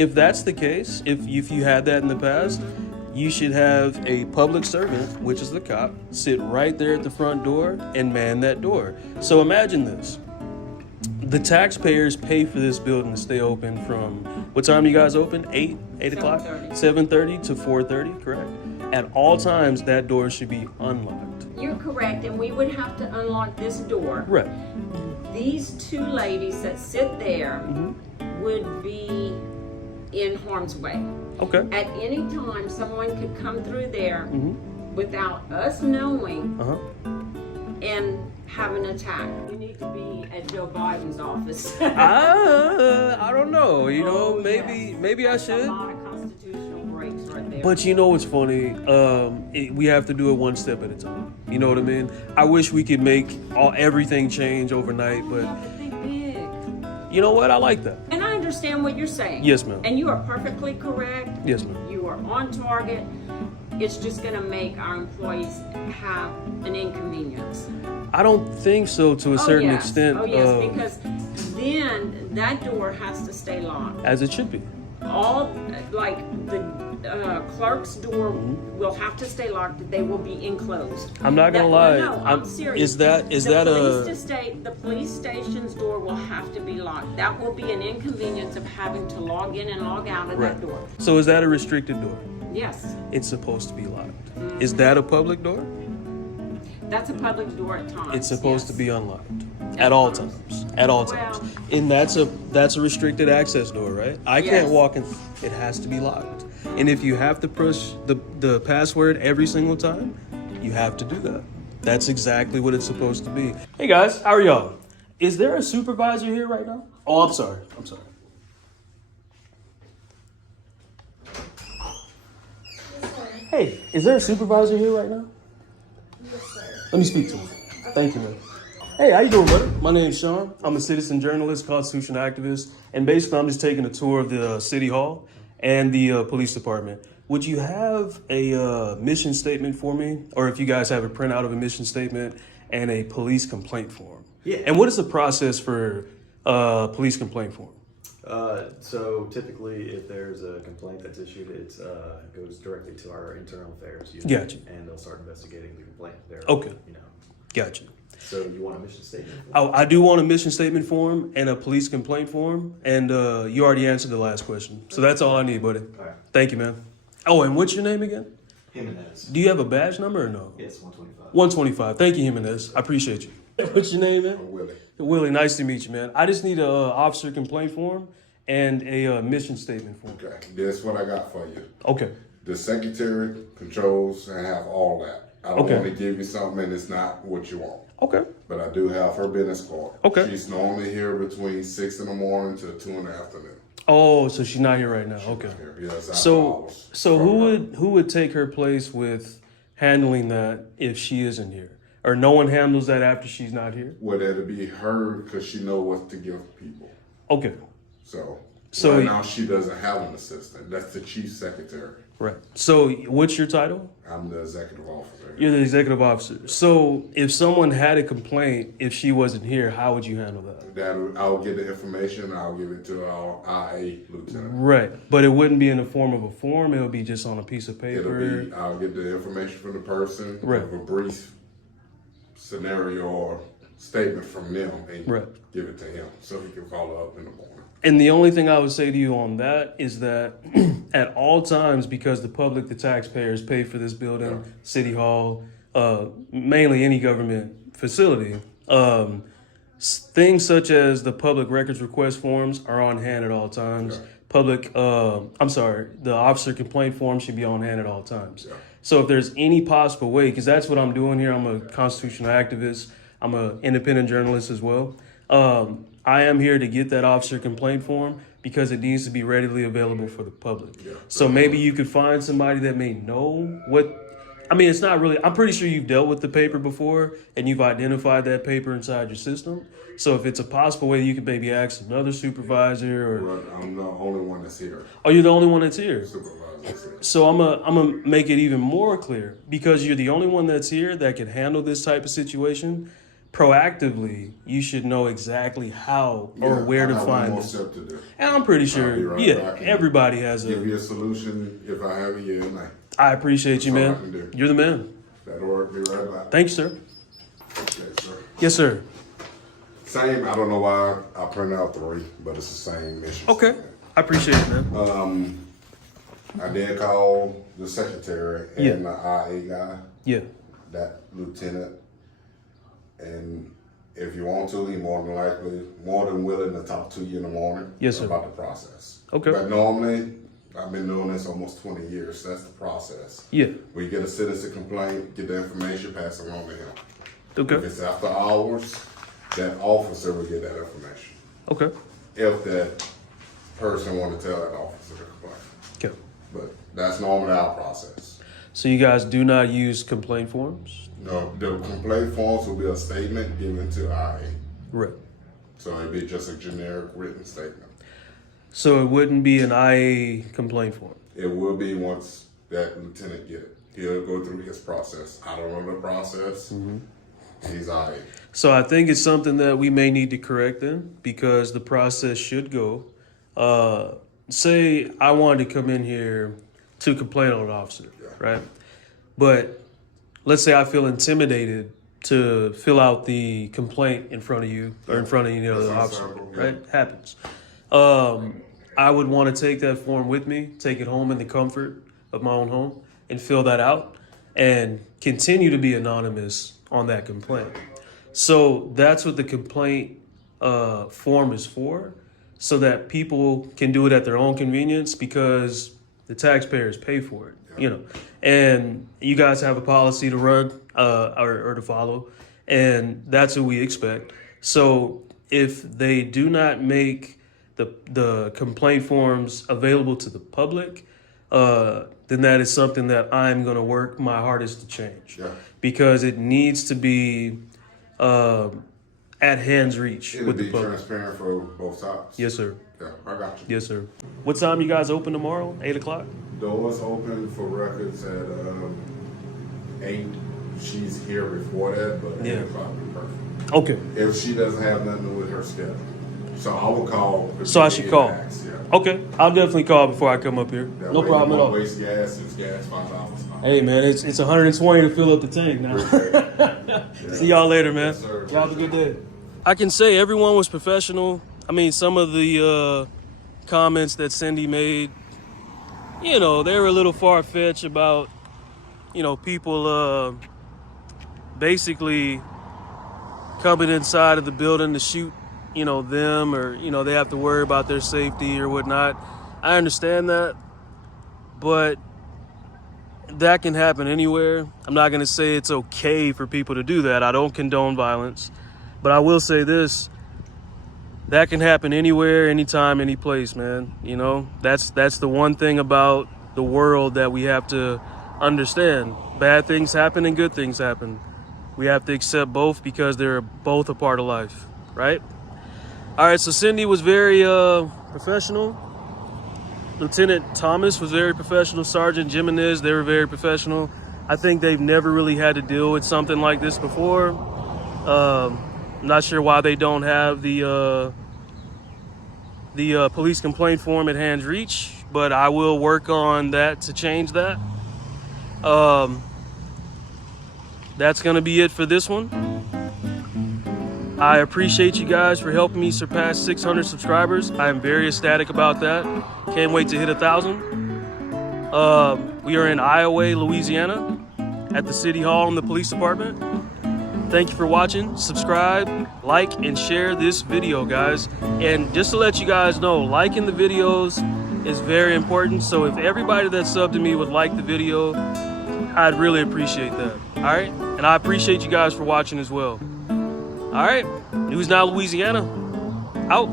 if that's the case, if you had that in the past, you should have a public servant, which is the cop, sit right there at the front door and man that door. So imagine this. The taxpayers pay for this building to stay open from, what time you guys open? 8 o'clock? 7:30 to 4:30, correct? At all times, that door should be unlocked. You're correct, and we would have to unlock this door. Right. These two ladies that sit there would be in harm's way. Okay. At any time, someone could come through there without us knowing and have an attack. You need to be at Joe Biden's office. I don't know. You know, maybe I should. A lot of constitutional breaks right there. But you know what's funny? We have to do it one step at a time. You know what I mean? I wish we could make everything change overnight, but You have to think big. you know what? I like that. And I understand what you're saying. Yes, ma'am. And you are perfectly correct. Yes, ma'am. You are on target. It's just going to make our employees have an inconvenience. I don't think so to a certain extent. Oh, yes, because then that door has to stay locked. As it should be. All, like, the clerk's door will have to stay locked. They will be enclosed. I'm not gonna lie. No, I'm serious. Is that The police station's door will have to be locked. That will be an inconvenience of having to log in and log out of that door. So is that a restricted door? Yes. It's supposed to be locked. Is that a public door? That's a public door at times. It's supposed to be unlocked at all times. At all times. And that's a restricted access door, right? I can't walk in. It has to be locked. And if you have to push the password every single time, you have to do that. That's exactly what it's supposed to be. Hey guys, how are y'all? Is there a supervisor here right now? Oh, I'm sorry. Hey, is there a supervisor here right now? Yes, sir. Let me speak to him. Thank you, man. Hey, how you doing, brother? My name's Sean. I'm a citizen journalist, constitutional activist, and basically I'm just taking a tour of the city hall and the police department. Would you have a mission statement for me? Or if you guys have a printout of a mission statement and a police complaint form? Yeah. And what is the process for police complaint form? So typically, if there's a complaint that's issued, it goes directly to our internal affairs unit. Gotcha. And they'll start investigating the complaint there. Okay. You know. Gotcha. So you want a mission statement? I do want a mission statement form and a police complaint form, and you already answered the last question. So that's all I need, buddy. All right. Thank you, man. Oh, and what's your name again? Jimenez. Do you have a badge number or no? Yes, 125. 125. Thank you, Jimenez. I appreciate you. What's your name, man? Willie. Willie, nice to meet you, man. I just need a officer complaint form and a mission statement form. Okay, that's what I got for you. Okay. The secretary controls and have all that. I don't Okay. want to give you something and it's not what you want. Okay. But I do have her business card. Okay. She's normally here between 6 in the morning to 2 in the afternoon. Oh, so she's not here right now. Okay. Here. Yes, after So hours. so From who would take her place with handling that if she isn't here? Or no one handles that after she's not here? Well, it'll be her because she know what to give people. Okay. So So- right now she doesn't have an assistant. That's the chief secretary. Right. So what's your title? I'm the executive officer. You're the executive officer. So if someone had a complaint, if she wasn't here, how would you handle that? I'll get the information and I'll give it to our IA lieutenant. Right. But it wouldn't be in the form of a form. It would be just on a piece of paper. I'll get the information from the person, Right. give a brief scenario or statement from them and Right. give it to him so he can follow up in the morning. And the only thing I would say to you on that is that at all times, because the public, the taxpayers pay for this building, city hall, mainly any government facility, things such as the public records request forms are on hand at all times. The officer complaint form should be on hand at all times. Yeah. So if there's any possible way, because that's what I'm doing here, I'm a constitutional activist, I'm an independent journalist as well. I am here to get that officer complaint form because it needs to be readily available for the public. Yeah. So maybe you could find somebody that may know it's not really, I'm pretty sure you've dealt with the paper before and you've identified that paper inside your system. So if it's a possible way, you could maybe ask another supervisor or, But I'm the only one that's here. oh, you're the only one that's here. Supervisor that's here. So I'm gonna make it even more clear because you're the only one that's here that can handle this type of situation. proactively, you should know exactly how or where to find this. Step to do. And I'm pretty I'll be sure, right yeah, back and everybody has give a. you a solution if I have a year and I appreciate you, That's all I can man. do. You're the man. that'll work. Be right back. Thank you, sir. Okay, sir. Yes, sir. Same. I don't know why I printed out 3, but it's the same mission. Okay. statement. I appreciate it, man. I did call the secretary and the IA guy, Yeah. that lieutenant, and if you want to, he more than willing to talk to you in the morning. Yes, sir. About the process. Okay. But normally, I've been doing this almost 20 years. That's the process. Yeah. We get a citizen complaint, get the information, pass it on to him. If Okay. it's after hours, that officer will get that information. Okay. If that person want to tell that officer to complain. Okay. But that's normally our process. So you guys do not use complaint forms? No, the complaint forms will be a statement given to IA. Right. So it'd be just a generic written statement. So it wouldn't be an IA complaint form? It will be once that lieutenant get it. He'll go through his process. I don't know the process. He's IA. So I think it's something that we may need to correct then, because the process should go. Say I wanted to come in here to complain on an officer, right? But let's say I feel intimidated to fill out the complaint in front of you or in front of any other That's officer, understandable, yeah. right? Happens. I would want to take that form with me, take it home in the comfort of my own home, and fill that out and continue to be anonymous on that complaint. So that's what the complaint form is for, so that people can do it at their own convenience, because the taxpayers pay for it, you know. And you guys have a policy to run or to follow, and that's what we expect. So if they do not make the complaint forms available to the public, then that is something that I'm going to work my hardest to change. Yeah. Because it needs to be at hand's reach It'll with the be public. transparent for both sides. Yes, sir. Yeah, I got you. Yes, sir. What time you guys open tomorrow? 8 o'clock? Doors open for records at 8. She's here before that, but Yeah. 8 o'clock would be perfect. Okay. If she doesn't have nothing to do with her schedule. So I will call. So I should call. Yeah. Okay. I'll definitely call before I come up here. That No way problem you at all. won't waste gas. It's gas $5. Hey, man, it's 120 to fill up the tank now. See y'all later, man. Yes, sir. Y'all have a good day. I can say everyone was professional. I mean, some of the comments that Cindy made, you know, they were a little far-fetched about, you know, people basically coming inside of the building to shoot, you know, them, or, you know, they have to worry about their safety or whatnot. I understand that, but that can happen anywhere. I'm not going to say it's okay for people to do that. I don't condone violence, but I will say this: that can happen anywhere, anytime, any place, man. You know, that's the one thing about the world that we have to understand. Bad things happen and good things happen. We have to accept both, because they're both a part of life, right? All right, so Cindy was very professional. Lieutenant Thomas was very professional. Sergeant Jimenez, they were very professional. I think they've never really had to deal with something like this before. Not sure why they don't have the police complaint form at hand's reach, but I will work on that to change that. That's going to be it for this one. I appreciate you guys for helping me surpass 600 subscribers. I am very ecstatic about that. Can't wait to hit 1,000. We are in Iowa, Louisiana, at the City Hall and the Police Department. Thank you for watching. Subscribe, like, and share this video, guys. And just to let you guys know, liking the videos is very important. So if everybody that subbed to me would like the video, I'd really appreciate that. All right? And I appreciate you guys for watching as well. All right, News Now Louisiana, out.